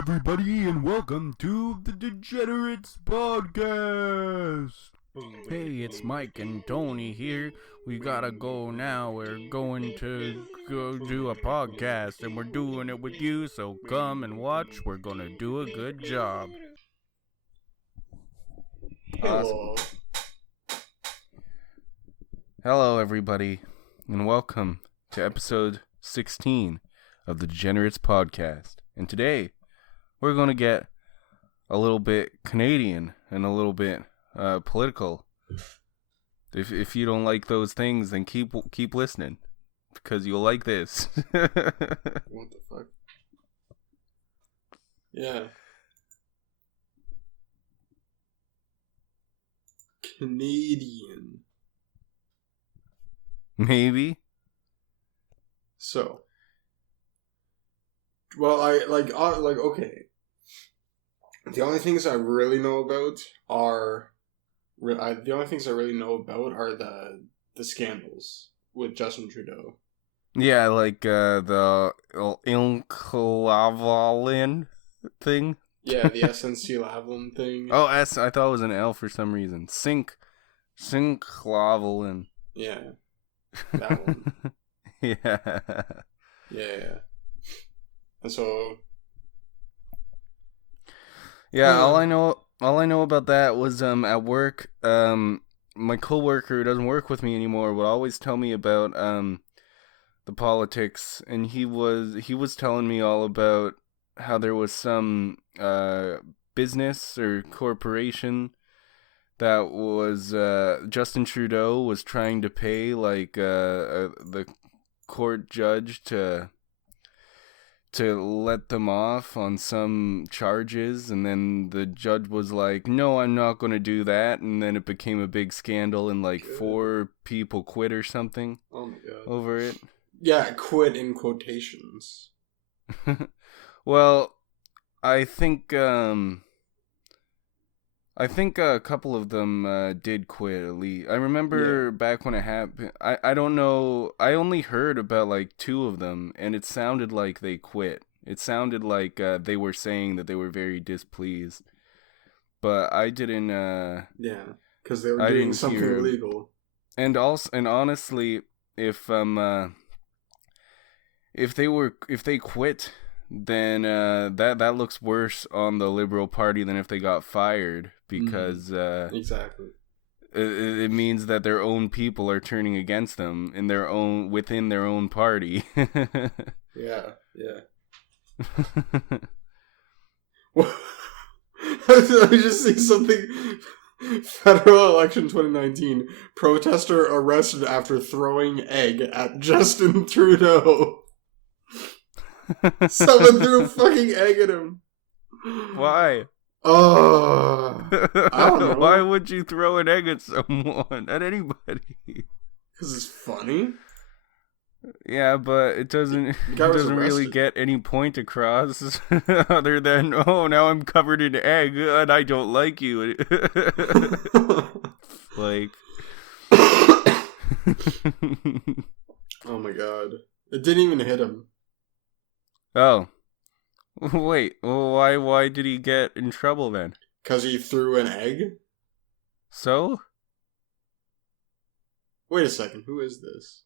everybody, and welcome to the Degenerates podcast. Hey, it's Mike and Tony here. We gotta go now. We're going to go do a podcast, and we're doing it with you, so come and watch. We're gonna do a good job. Hello. Awesome. Hello, everybody, and welcome to episode 16 of the Degenerates podcast. And today, we're going to get a little bit Canadian and a little bit political. If you don't like those things, then keep listening, because you'll like this. What the fuck? Yeah. Canadian. Maybe. So. Well, okay. The only things I really know about are the scandals with Justin Trudeau. Yeah, like the Ilklavalin thing. Yeah, the SNC-Lavalin thing. Oh, I thought it was an L for some reason. Sinklavalin. Yeah, that one. Yeah. Yeah. And so, yeah, all I know about that was at work, my coworker who doesn't work with me anymore would always tell me about the politics, and he was telling me all about how there was some business or corporation that was Justin Trudeau was trying to pay the court judge to let them off on some charges, and then the judge was like, no, I'm not going to do that, and then it became a big scandal, and 4 people quit or something. Oh my god. Over it. Yeah, quit in quotations. Well, I think a couple of them did quit at least. I remember back when it happened. I don't know. I only heard about 2 of them, and it sounded like they quit. It sounded like they were saying that they were very displeased. But I didn't. Yeah, because they were doing something illegal. And honestly, if they quit, then that looks worse on the Liberal Party than if they got fired, because exactly it means that their own people are turning against them within their own party. yeah. Let me just see something. Federal election 2019. Protester arrested after throwing egg at Justin Trudeau. Someone threw a fucking egg at him. Why? Oh, I don't know. Why would you throw an egg at someone? At anybody? Because it's funny. Yeah, but it doesn't really get any point across other than, oh, now I'm covered in egg and I don't like you. Oh my god. It didn't even hit him. Oh. Wait, why did he get in trouble then? Because he threw an egg? So? Wait a second, who is this?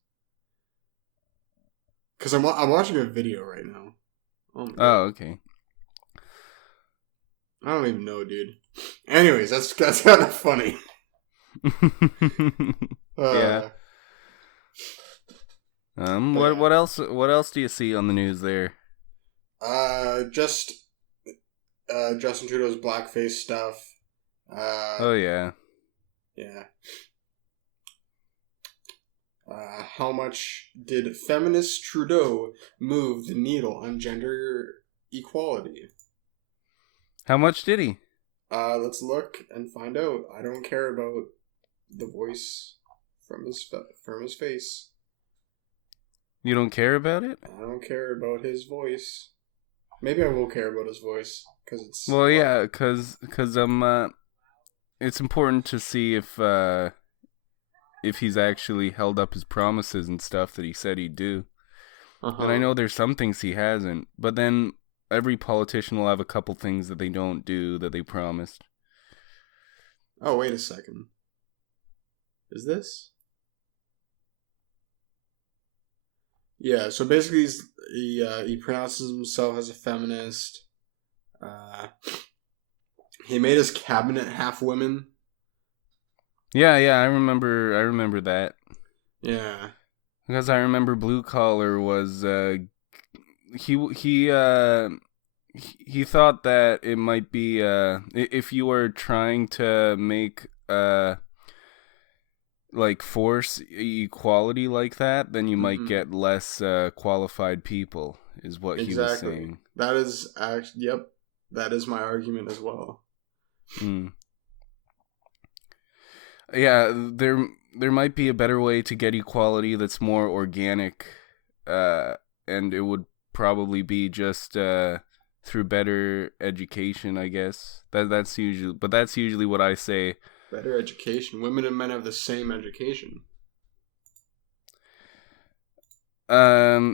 Because I'm watching a video right now. Oh, okay. I don't even know, dude. Anyways, that's kind of funny. Yeah. What else do you see on the news there? Just Justin Trudeau's blackface stuff. Oh yeah. Yeah. How much did feminist Trudeau move the needle on gender equality? How much did he? Let's look and find out. I don't care about the voice from his face. You don't care about it? I don't care about his voice. Maybe I will care about his voice because it's. Well, yeah, because it's important to see if he's actually held up his promises and stuff that he said he'd do. And I know there's some things he hasn't. But then every politician will have a couple things that they don't do that they promised. Oh, wait a second. Is this? Yeah, so basically he pronounces himself as a feminist. He made his cabinet half women. Yeah, I remember that. Yeah. Because I remember Blue Collar was he thought that it might be if you were trying to make like force equality like that, then you might get less qualified people, is what he was saying. That is yep, that is my argument as well. Yeah, there might be a better way to get equality that's more organic, and it would probably be just through better education, I guess. That's usually what I say. Better education. Women and men have the same education. Yeah,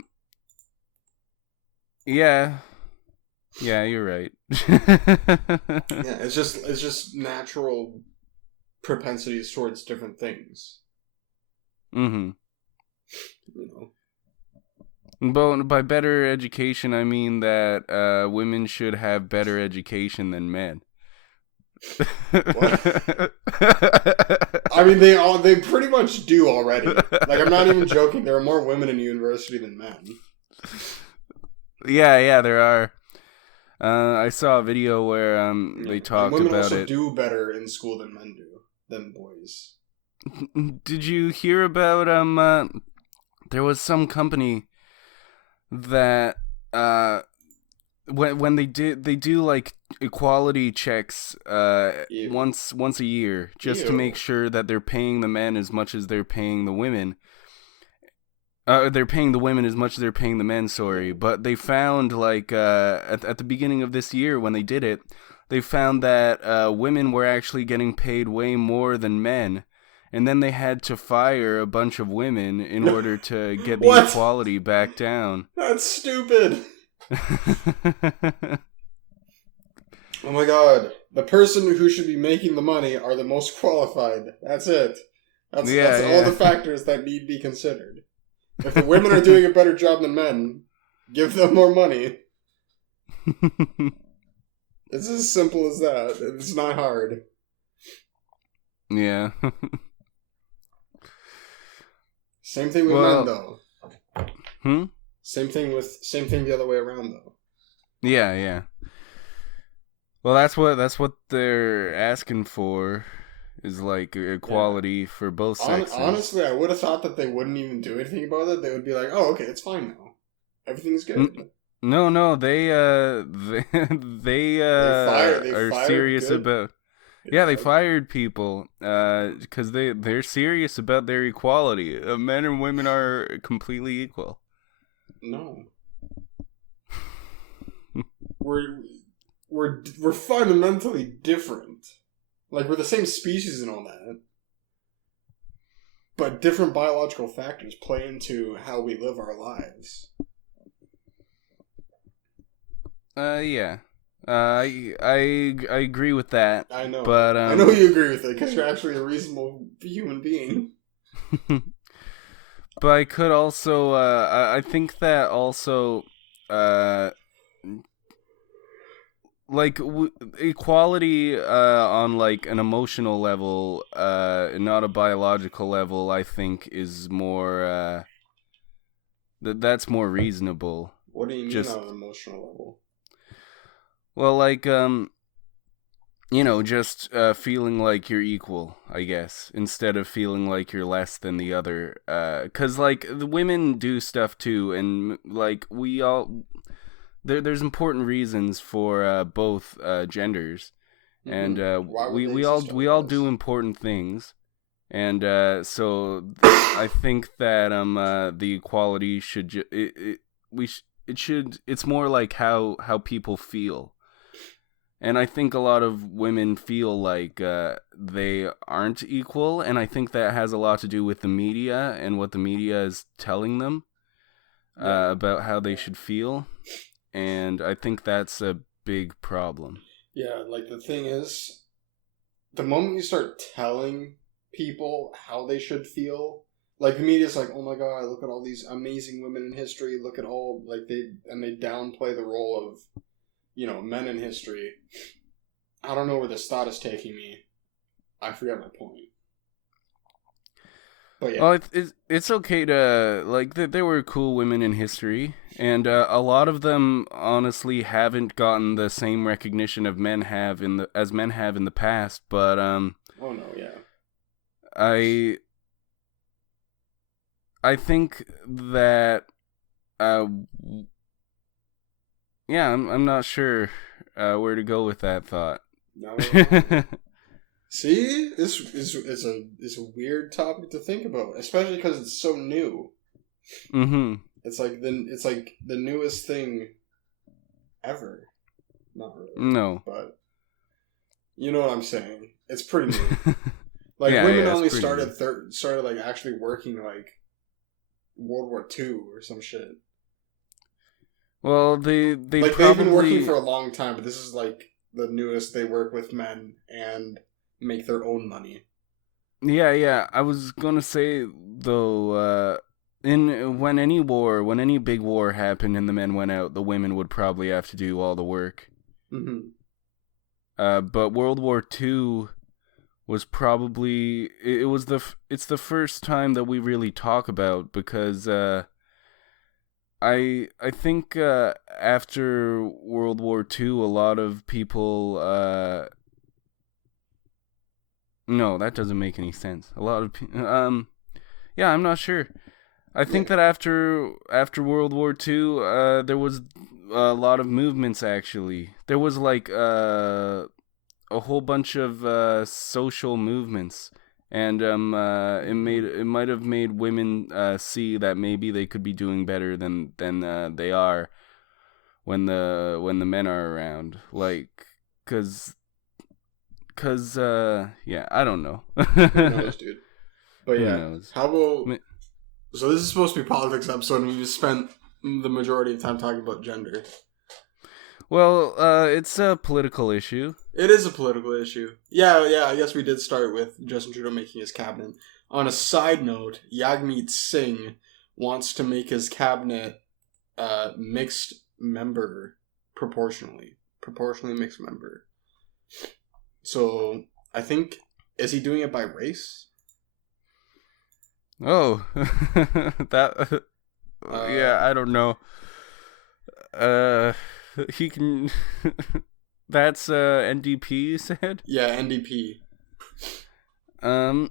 you're right. Yeah, it's just natural propensities towards different things. Mm-hmm. You know. But by better education, I mean that women should have better education than men. What? I mean, they pretty much do already. Like, I'm not even joking. There are more women in university than men. Yeah, there are. I saw a video where they talked women about also it. do better in school than men do, than boys. Did you hear about there was some company that when they do like equality checks once a year just to make sure that they're paying the men as much as they're paying the women. They're paying the women as much as they're paying the men, sorry. But they found, like, at the beginning of this year when they did it, they found that women were actually getting paid way more than men. And then they had to fire a bunch of women in order to get the equality back down. That's stupid. Oh my god. The person who should be making the money are the most qualified. That's it. That's all the factors that need to be considered. If the women are doing a better job than men, give them more money. It's as simple as that. It's not hard. Yeah. Same thing with men, though. Same thing the other way around, though. Yeah. Well, that's what they're asking for. Is like equality for both sexes. Honestly, I would have thought that they wouldn't even do anything about it. They would be like, "Oh, okay, it's fine now. Everything's good." No, they are serious good. about. They fired people because they're serious about their equality. Men and women are completely equal. No, we're fundamentally different. Like, we're the same species and all that. But different biological factors play into how we live our lives. Yeah. I agree with that. I know. But, I know you agree with it, because you're actually a reasonable human being. But I could also, I think that also, like equality on like an emotional level, not a biological level, I think is more that's more reasonable. What do you mean on an emotional level? Well, like just feeling like you're equal, I guess, instead of feeling like you're less than the other. 'Cause like the women do stuff too, and like we all. There's important reasons for both genders, and we all do important things, and so I think that the equality should it's more like how people feel, and I think a lot of women feel like they aren't equal, and I think that has a lot to do with the media and what the media is telling them about how they should feel. and I think that's a big problem. Yeah, like the thing is, the moment you start telling people how they should feel, like the media's like, oh my god, look at all these amazing women in history, look at all, like they downplay the role of, men in history. I don't know where this thought is taking me. I forget my point. But yeah. Well, it's okay to, like, there were cool women in history, and a lot of them honestly haven't gotten the same recognition of as men have in the past. But Oh no, yeah. I think that yeah, I'm not sure where to go with that thought. No. See, this is a weird topic to think about, especially because it's so new. Mm-hmm. It's like the newest thing ever. Not really. No. But you know what I'm saying. It's pretty new. Like women only started like actually working like World War II or some shit. Well, they've been working for a long time, but this is like the newest. They work with men and make their own money. Yeah. I was gonna say though, when any big war happened and the men went out, the women would probably have to do all the work. Mm-hmm. But World War II was probably it's the first time that we really talk about, because I think after World War II, a lot of people no, that doesn't make any sense. A lot of yeah, I'm not sure. I think that after World War II, there was a lot of movements. Actually, there was like a whole bunch of social movements, and it might have made women see that maybe they could be doing better than they are when the men are around. Like, cause yeah, I don't know. Who knows, dude? But Who yeah, knows? how about? So this is supposed to be a politics episode, and we've spent the majority of time talking about gender. Well, it's a political issue. It is a political issue. Yeah, I guess we did start with Justin Trudeau making his cabinet. On a side note, Jagmeet Singh wants to make his cabinet mixed member, proportionally mixed member. So, I think, is he doing it by race? Oh, that, yeah, I don't know. He can, that's, NDP, you said? Yeah, NDP. I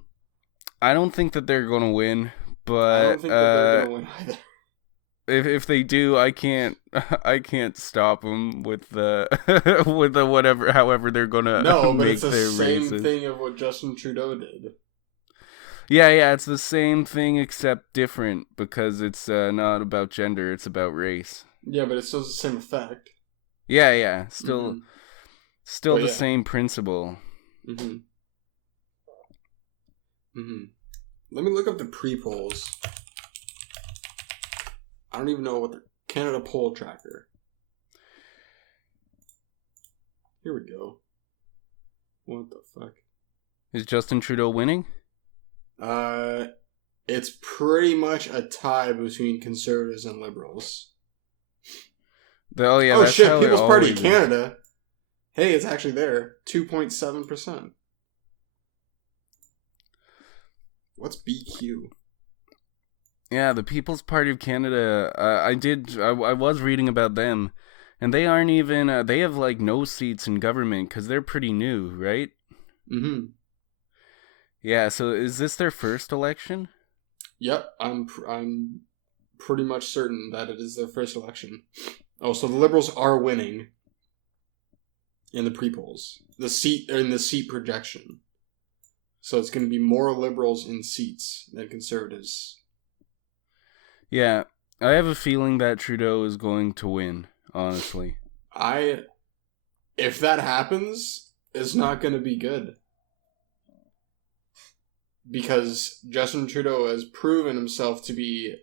don't think that they're gonna win, but, I don't think that they're gonna win either. If they do, I can't stop them with the with the whatever, however they're gonna no, but make it's the their same races. thing of what Justin Trudeau did. Yeah, it's the same thing except different, because it's not about gender, it's about race. Yeah, but it still has the same effect. Yeah, still the same principle. Mm-hmm. Let me look up the pre-polls. I don't even know what the Canada poll tracker. Here we go. What the fuck? Is Justin Trudeau winning? It's pretty much a tie between Conservatives and Liberals. Oh that's shit! People's Party of Canada. Hey, it's actually there. 2.7%. What's BQ? Yeah, the People's Party of Canada. I was reading about them, and they aren't even. They have like no seats in government because they're pretty new, right? Mm-hmm. Yeah. So is this their first election? Yep, I'm pretty much certain that it is their first election. Oh, so the Liberals are winning in the pre-polls. The seat projection. So it's going to be more Liberals in seats than Conservatives. Yeah, I have a feeling that Trudeau is going to win, honestly. If that happens, it's not going to be good. Because Justin Trudeau has proven himself to be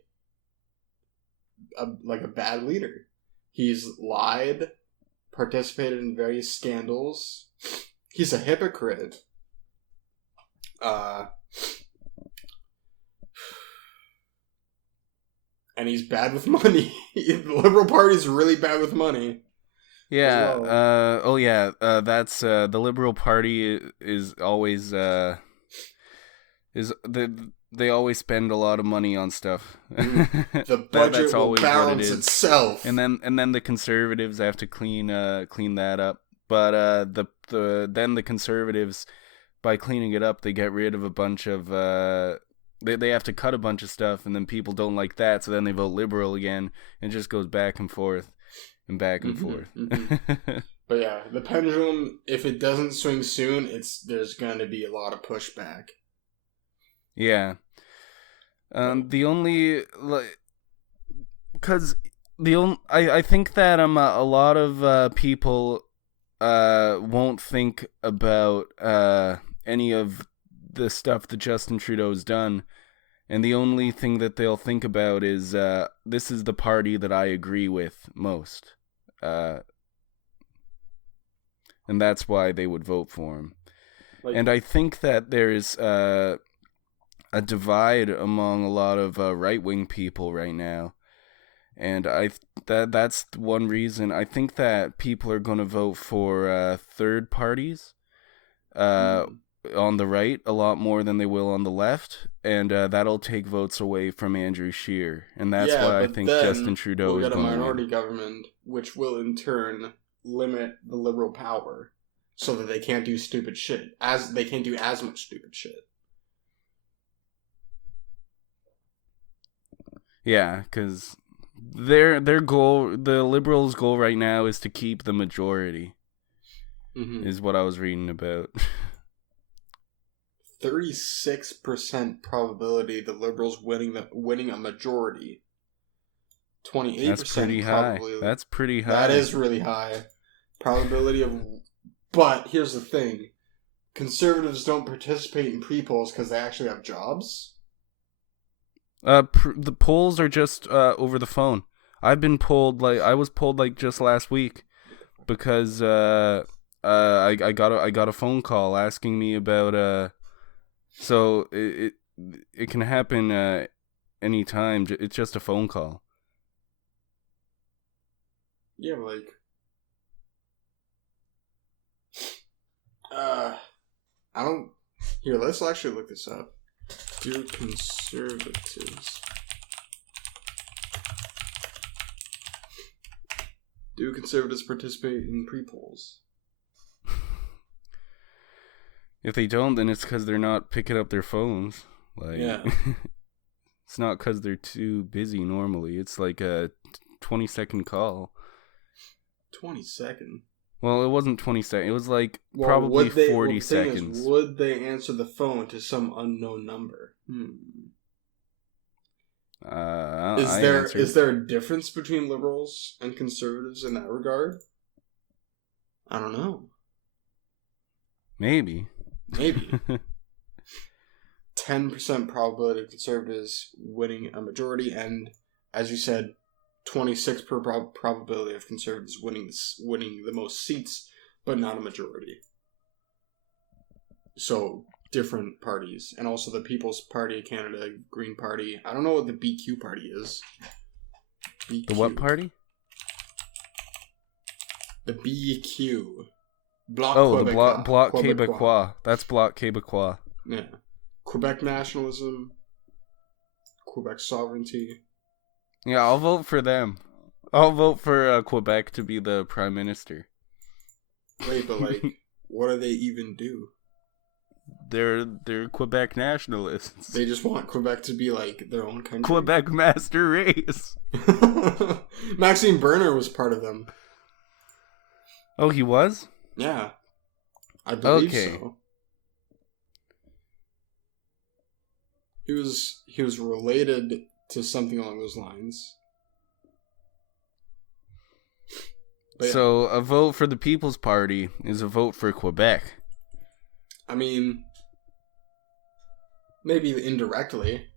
a bad leader. He's lied, participated in various scandals. He's a hypocrite. And he's bad with money. The Liberal Party's really bad with money. Yeah. Well. That's the Liberal Party is always they always spend a lot of money on stuff. The budget will balance itself. And then the Conservatives have to clean that up. But then the Conservatives, by cleaning it up, they get rid of a bunch of they have to cut a bunch of stuff, and then people don't like that, so then they vote Liberal again, and it just goes back and forth and back and forth. But yeah, the pendulum, if it doesn't swing soon, there's going to be a lot of pushback. Yeah. The only because I think that a lot of people won't think about any of the stuff that Justin Trudeau's done, and the only thing that they'll think about is this is the party that I agree with most, and that's why they would vote for him. And I think that there's a divide among a lot of right-wing people right now, and that's one reason I think that people are going to vote for third parties on the right a lot more than they will on the left, and that'll take votes away from Andrew Scheer, and that's why I think Justin Trudeau is going to get a minority government, which will in turn limit the Liberal power, so that they can't do stupid shit, as they can't do as much stupid shit. Yeah, because their goal, the Liberals' goal right now, is to keep the majority. Is what I was reading about. 36% probability the Liberals winning a majority. 28% That's pretty high. That's pretty high. That is really high. Probability of... But here's the thing. Conservatives don't participate in pre-polls because they actually have jobs. The polls are just over the phone. I've been polled, I was polled just last week because I got a phone call asking me about so it can happen anytime. It's just a phone call. Yeah, I don't... Here, let's actually look this up. Do conservatives participate in pre-polls? If they don't, then it's because they're not picking up their phones. Yeah. It's not because they're too busy normally. It's like a 20-second call. 20 seconds? Well, it wasn't 20 seconds. It was probably 40 seconds. Would they answer the phone to some unknown number? Is there a difference between liberals and conservatives in that regard? I don't know. Maybe. 10% probability of conservatives winning a majority, and as you said, 26% probability of conservatives winning the most seats, but not a majority. So different parties, and also the People's Party of Canada, Green Party. I don't know what the BQ party is. BQ. The what party? The BQ. Bloc Québécois. Bloc Québécois. That's Bloc Québécois. Yeah. Quebec nationalism. Quebec sovereignty. Yeah, I'll vote for them. I'll vote for Quebec to be the prime minister. Wait, but what do they even do? They're Quebec nationalists. They just want Quebec to be their own country. Quebec master race. Maxime Bernier was part of them. Oh, he was? Yeah. I believe so. He was related to something along those lines. But so a vote for the People's Party is a vote for Quebec. I mean, maybe indirectly,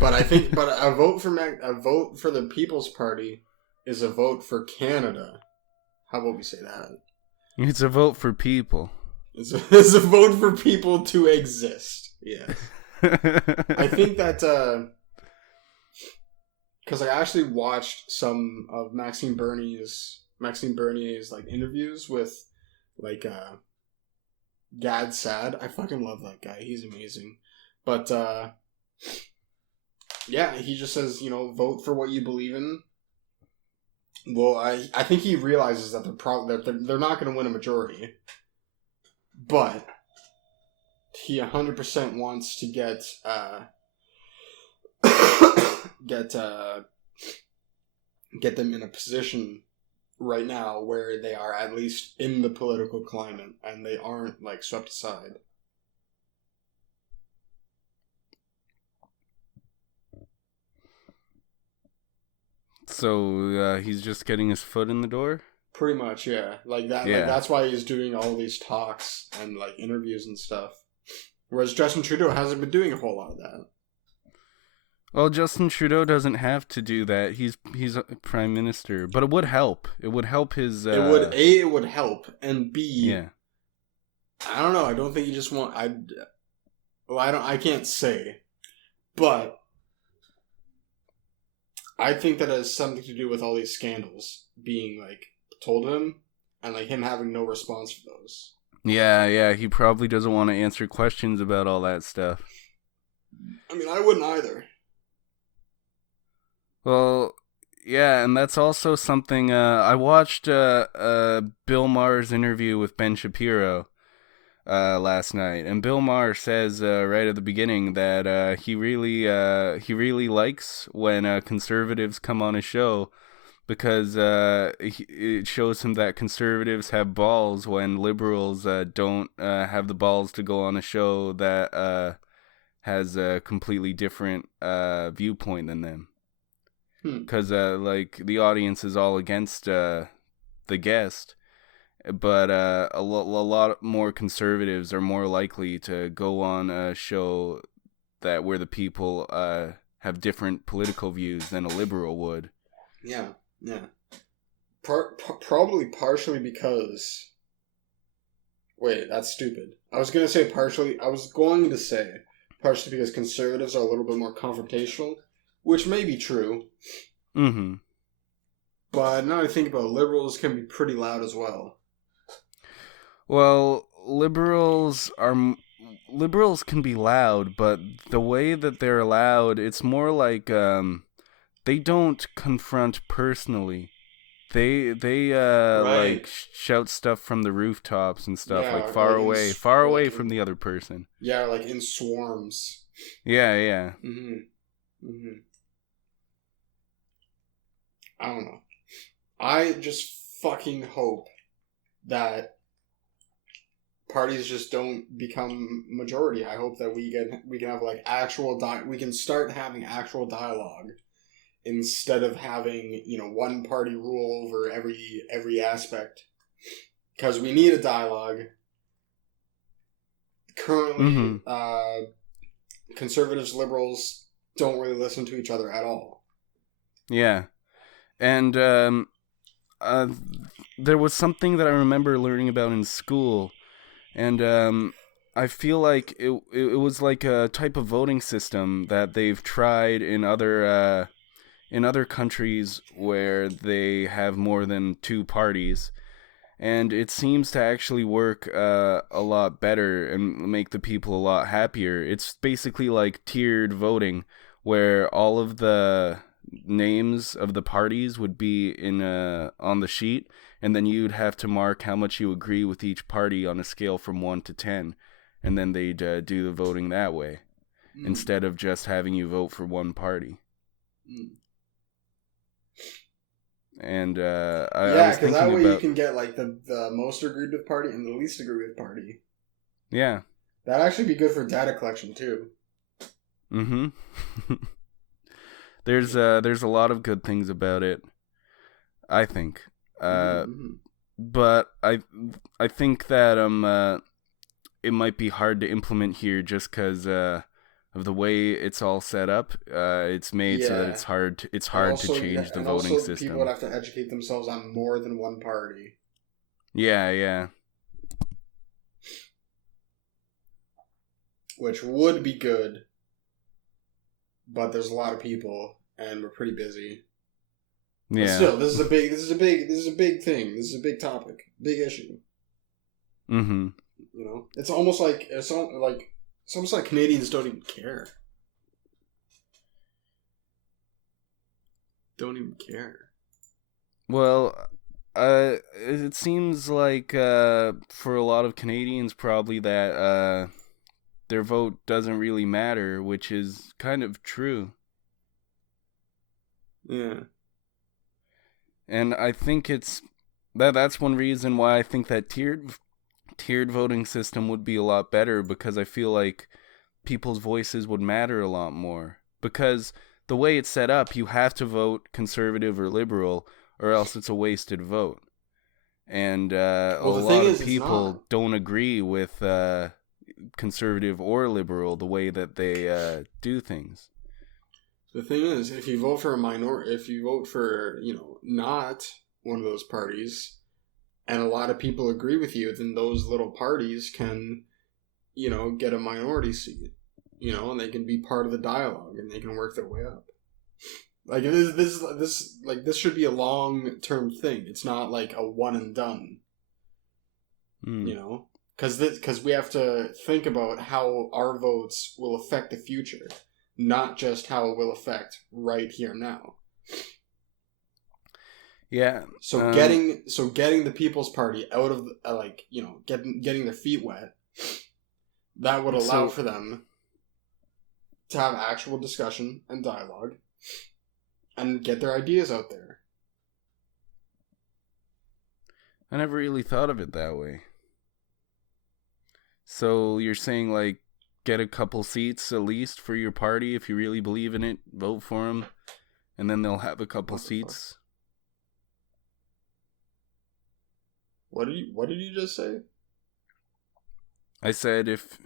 but I think, a vote for the People's Party is a vote for Canada. How about we say that? It's a vote for people. It's a vote for people to exist. Yes. I think that because I actually watched some of Maxime Bernier's like interviews with like Gad Sad. I fucking love that guy. He's amazing. But yeah, he just says, vote for what you believe in. Well, I think he realizes that they're not going to win a majority, but he 100% wants to get get them in a position right now where they are at least in the political climate and they aren't like swept aside. So he's just getting his foot in the door? Pretty much, yeah. Like that. Yeah. Like that's why he's doing all these talks and like interviews and stuff. Whereas Justin Trudeau hasn't been doing a whole lot of that. Well, Justin Trudeau doesn't have to do that. He's a prime minister, but it would help. It would help his. It would help, and B. Yeah. I don't know. I don't think you just want. I can't say, but I think that has something to do with all these scandals being like told to him, and like him having no response for those. Yeah. He probably doesn't want to answer questions about all that stuff. I mean, I wouldn't either. Well, yeah, and that's also something. I watched Bill Maher's interview with Ben Shapiro last night, and Bill Maher says right at the beginning that he really likes when conservatives come on his show because it shows him that conservatives have balls when liberals don't have the balls to go on a show that has a completely different viewpoint than them. Because like the audience is all against the guest, but a lot more conservatives are more likely to go on a show where the people have different political views than a liberal would. Yeah. Probably partially because. Wait, that's stupid. I was going to say partially because conservatives are a little bit more confrontational. Which may be true. Mm-hmm. But now I think about it, liberals can be pretty loud as well. Well, liberals can be loud, but the way that they're loud, it's more like they don't confront personally. They right. Like shout stuff from the rooftops and stuff, like far away from the other person. Yeah, like in swarms. Yeah. Mm-hmm. I don't know. I just fucking hope that parties just don't become majority. I hope that we can have like we can start having actual dialogue instead of having, one party rule over every aspect. Because we need a dialogue. Currently, conservatives, liberals don't really listen to each other at all. Yeah. And there was something that I remember learning about in school, and I feel like it was like a type of voting system that they've tried in other countries where they have more than two parties, and it seems to actually work a lot better and make the people a lot happier. It's basically like tiered voting, where all of the names of the parties would be on the sheet, and then you'd have to mark how much you agree with each party on a scale from 1 to 10, and then they'd do the voting that way instead of just having you vote for one party. And because that way you can get like the most agreed with party and the least agreed with party. Yeah, that'd actually be good for data collection too. There's a lot of good things about it, I think. But I think that it might be hard to implement here just because of the way it's all set up. It's made so that Yeah. it's hard to Also, change the and voting also people would system. have to educate themselves on more than one party. Yeah. Which would be good, but there's a lot of people, and we're pretty busy. Yeah. But still, this is a big thing. This is a big topic, big issue. Mm-hmm. You know, it's almost like Canadians don't even care. Don't even care. Well, it seems like for a lot of Canadians, probably that their vote doesn't really matter, which is kind of true. Yeah. And I think that's one reason why I think that tiered voting system would be a lot better, because I feel like people's voices would matter a lot more. Because the way it's set up, you have to vote conservative or liberal, or else it's a wasted vote. And a lot of people don't agree with conservative or liberal the way that they do things. The thing is, if you vote for not one of those parties, and a lot of people agree with you, then those little parties can, get a minority seat, and they can be part of the dialogue, and they can work their way up. Like this should be a long-term thing. It's not like a one and done. Because we have to think about how our votes will affect the future, not just how it will affect right here now. Yeah. So getting the People's Party out of getting their feet wet, that would allow for them to have actual discussion and dialogue and get their ideas out there. I never really thought of it that way. So you're saying, like, get a couple seats at least for your party if you really believe in it, vote for them, and then they'll have a couple seats. What did you just say? I said if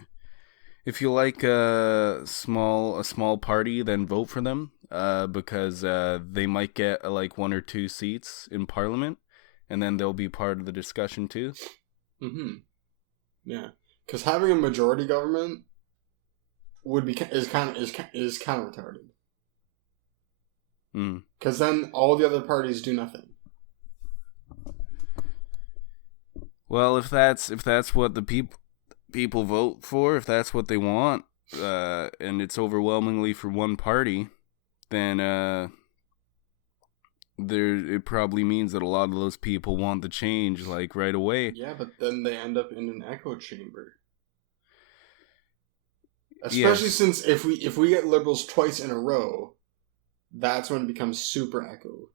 you like a small party, then vote for them, because they might get like 1 or 2 seats in Parliament, and then they'll be part of the discussion too. Mm-hmm. Yeah, because having a majority government is kind of retarded. Because then all the other parties do nothing. Well, if that's what the people vote for, if that's what they want, and it's overwhelmingly for one party, then it probably means that a lot of those people want the change like right away. Yeah, but then they end up in an echo chamber. Especially since if we get liberals twice in a row, that's when it becomes super echo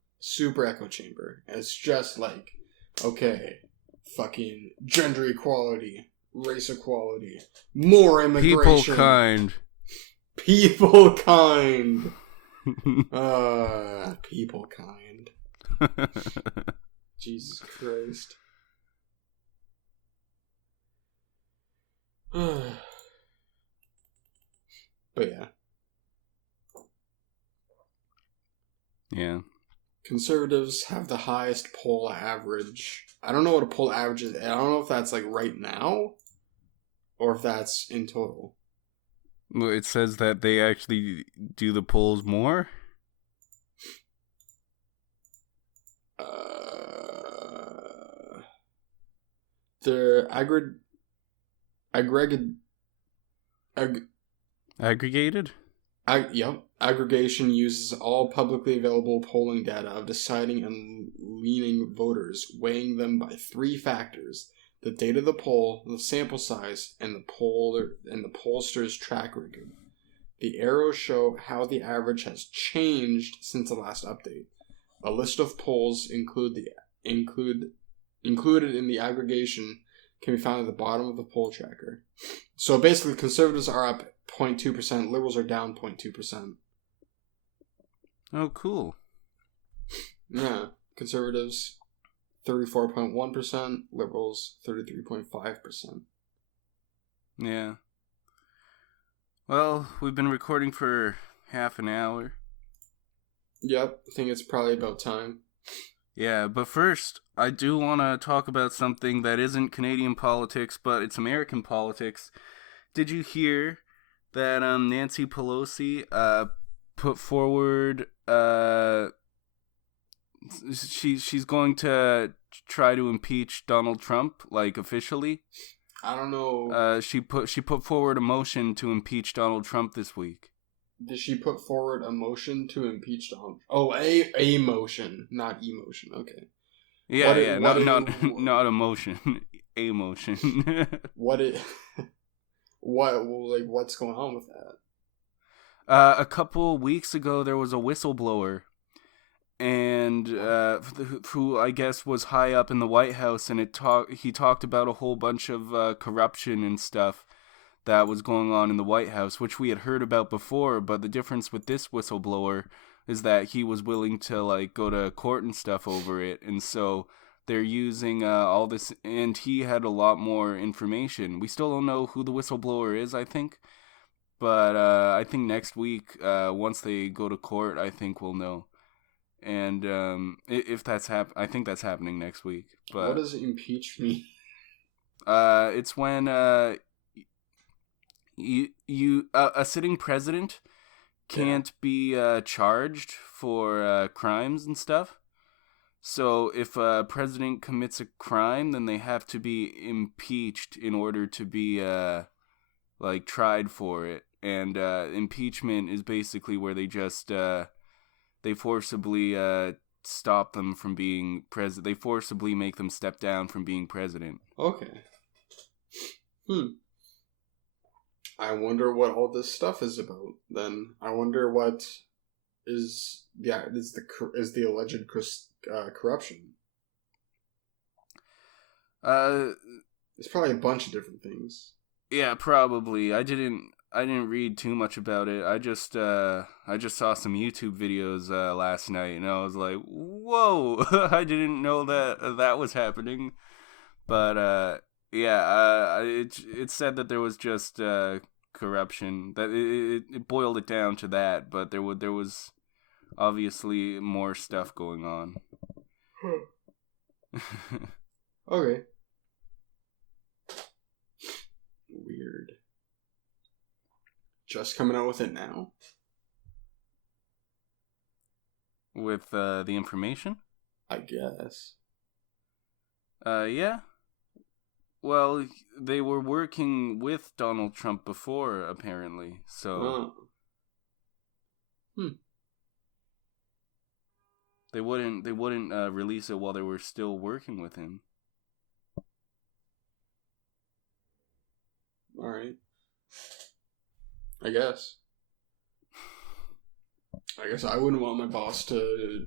chamber. And it's just like, okay, fucking gender equality, race equality, more immigration, people kind. People kind. Jesus Christ. But yeah. Yeah. Conservatives have the highest poll average. I don't know what a poll average is. I don't know if that's like right now or if that's in total. Well, it says that they actually do the polls more. They're aggregated? Yep. Aggregation uses all publicly available polling data of deciding and leaning voters, weighing them by 3 factors: the date of the poll, the sample size, and the pollster's track record. The arrows show how the average has changed since the last update. A list of polls included in the aggregation can be found at the bottom of the poll tracker. So basically, conservatives are up 0.2%, liberals are down 0.2%. Oh, cool. Yeah, conservatives 34.1%, liberals 33.5%. Yeah. Well, we've been recording for half an hour. Yep, I think it's probably about time. Yeah, but first, I do want to talk about something that isn't Canadian politics, but it's American politics. Did you hear that Nancy Pelosi put forward she's going to try to impeach Donald Trump, like, officially? I don't know. She put forward a motion to impeach Donald Trump this week. Did she put forward a motion to impeach Donald? Oh, a motion, not emotion. Okay. Yeah, not a motion, a motion. What's going on with that? A couple weeks ago, there was a whistleblower, and who I guess was high up in the White House, and he talked about a whole bunch of corruption and stuff that was going on in the White House, which we had heard about before. But the difference with this whistleblower is that he was willing to like go to court and stuff over it, and so they're using all this, and he had a lot more information. We still don't know who the whistleblower is, I think, but I think next week, once they go to court, I think we'll know. And if that's I think that's happening next week. But what does impeach mean? It's when a sitting president can't be charged for crimes and stuff. So if a president commits a crime, then they have to be impeached in order to be like tried for it. And impeachment is basically where they just they forcibly stop them from being president. They forcibly make them step down from being president. Okay. I wonder what all this stuff is about. Then I wonder what is the alleged corruption. It's probably a bunch of different things. Yeah, probably. I didn't read too much about it. I just saw some YouTube videos last night, and I was like, "Whoa!" I didn't know that was happening. But it said that there was just corruption. That it boiled it down to that, but there was obviously more stuff going on. Okay. Weird. Just coming out with it now? With the information? I guess. Yeah. Well, they were working with Donald Trump before, apparently. So they wouldn't release it while they were still working with him. All right. I guess I wouldn't want my boss to.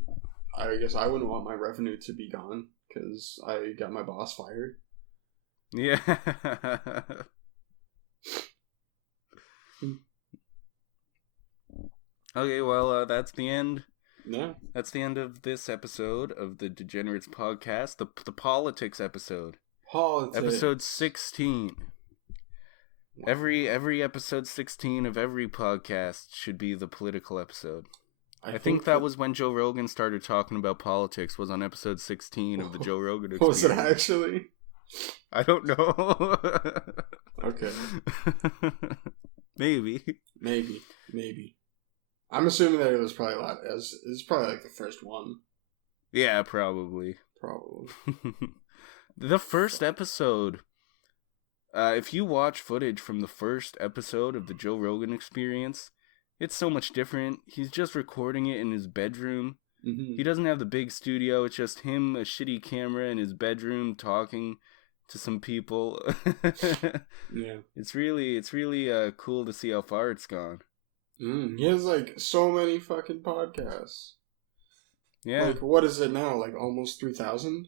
I guess I wouldn't want my revenue to be gone because I got my boss fired. Yeah. Okay, well, that's the end. Yeah. That's the end of this episode of the Degenerates podcast, the politics episode. Politics. Episode 16. Wow. Every episode 16 of every podcast should be the political episode. I think that was when Joe Rogan started talking about politics, was on episode 16 of the Joe Rogan experience. Was it actually? I don't know. Okay. Maybe. I'm assuming that it was probably it's probably like the first one. Yeah, probably. The first episode. If you watch footage from the first episode of the Joe Rogan experience, it's so much different. He's just recording it in his bedroom. Mm-hmm. He doesn't have the big studio. It's just him, a shitty camera in his bedroom, talking to some people. Yeah. It's really cool to see how far it's gone. He has like so many fucking podcasts. Yeah. Like, what is it now? Like almost 3,000?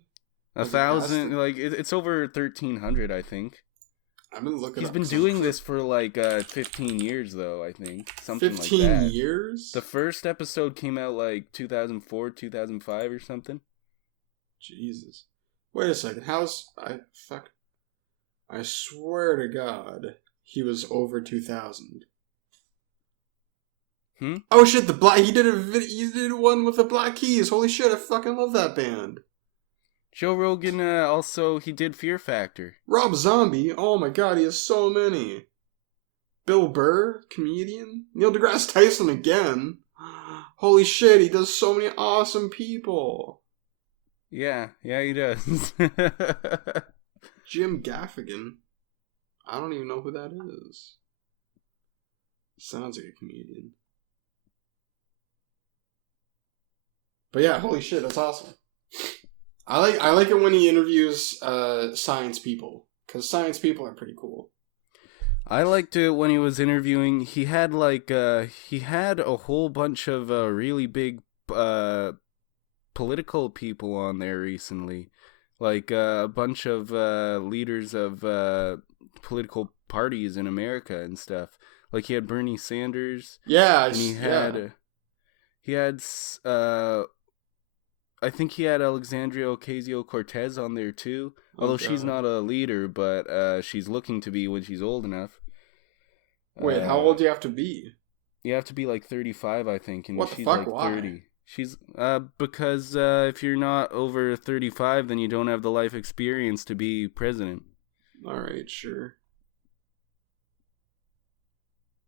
1,000? Like, it's over 1,300, I think. I've been looking. He's been doing this for like 15 years, though. I think something 15 like that. 15 years. The first episode came out like 2004, 2005, or something. Jesus. Wait a second. I swear to God, he was over 2,000. Oh shit, he did one with the Black Keys. Holy shit, I fucking love that band. Joe Rogan also, he did Fear Factor. Rob Zombie, oh my god, he has so many. Bill Burr, comedian. Neil deGrasse Tyson again. Holy shit, he does so many awesome people. Yeah, he does. Jim Gaffigan. I don't even know who that is. Sounds like a comedian. But yeah, holy shit, that's awesome. I like it when he interviews science people, because science people are pretty cool. I liked it when he was interviewing. He had he had a whole bunch of really big political people on there recently, like a bunch of leaders of political parties in America and stuff. Like he had Bernie Sanders. Yeah, and he had I think he had Alexandria Ocasio-Cortez on there too. Although she's not a leader, but she's looking to be when she's old enough. Wait, how old do you have to be? You have to be like 35, I think, and what the she's fuck? like Why? 30. She's because if you're not over 35, then you don't have the life experience to be president. All right, sure.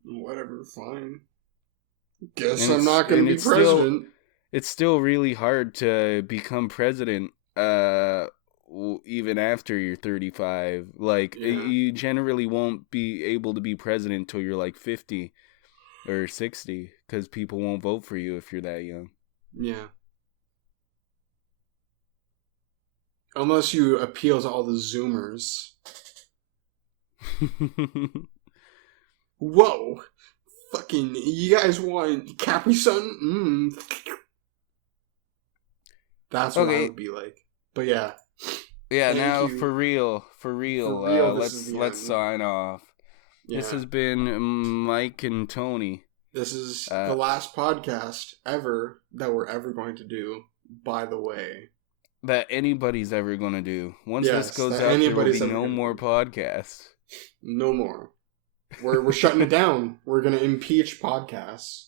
Whatever, fine. Guess I'm not going to be president. It's still really hard to become president even after you're 35. Like, you generally won't be able to be president until you're like 50 or 60, because people won't vote for you if you're that young. Yeah. Unless you appeal to all the Zoomers. Whoa! Fucking, you guys want Capri Sun? That's what I would be like. But yeah. Yeah, now for real, let's sign off. Yeah. This has been Mike and Tony. This is the last podcast ever that we're ever going to do, by the way. That anybody's ever going to do. Once this goes out, there will be no more podcasts. No more. We're shutting it down. We're going to impeach podcasts.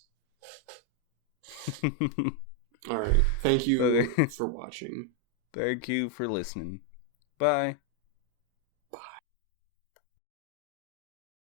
All right. Thank you for watching. Thank you for listening. Bye.